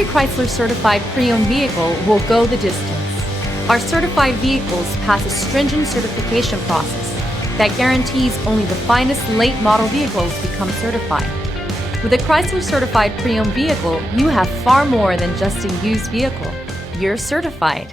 Every Chrysler certified pre-owned vehicle will go the distance. Our certified vehicles pass a stringent certification process that guarantees only the finest late model vehicles become certified. With a Chrysler certified pre-owned vehicle, you have far more than just a used vehicle. You're certified.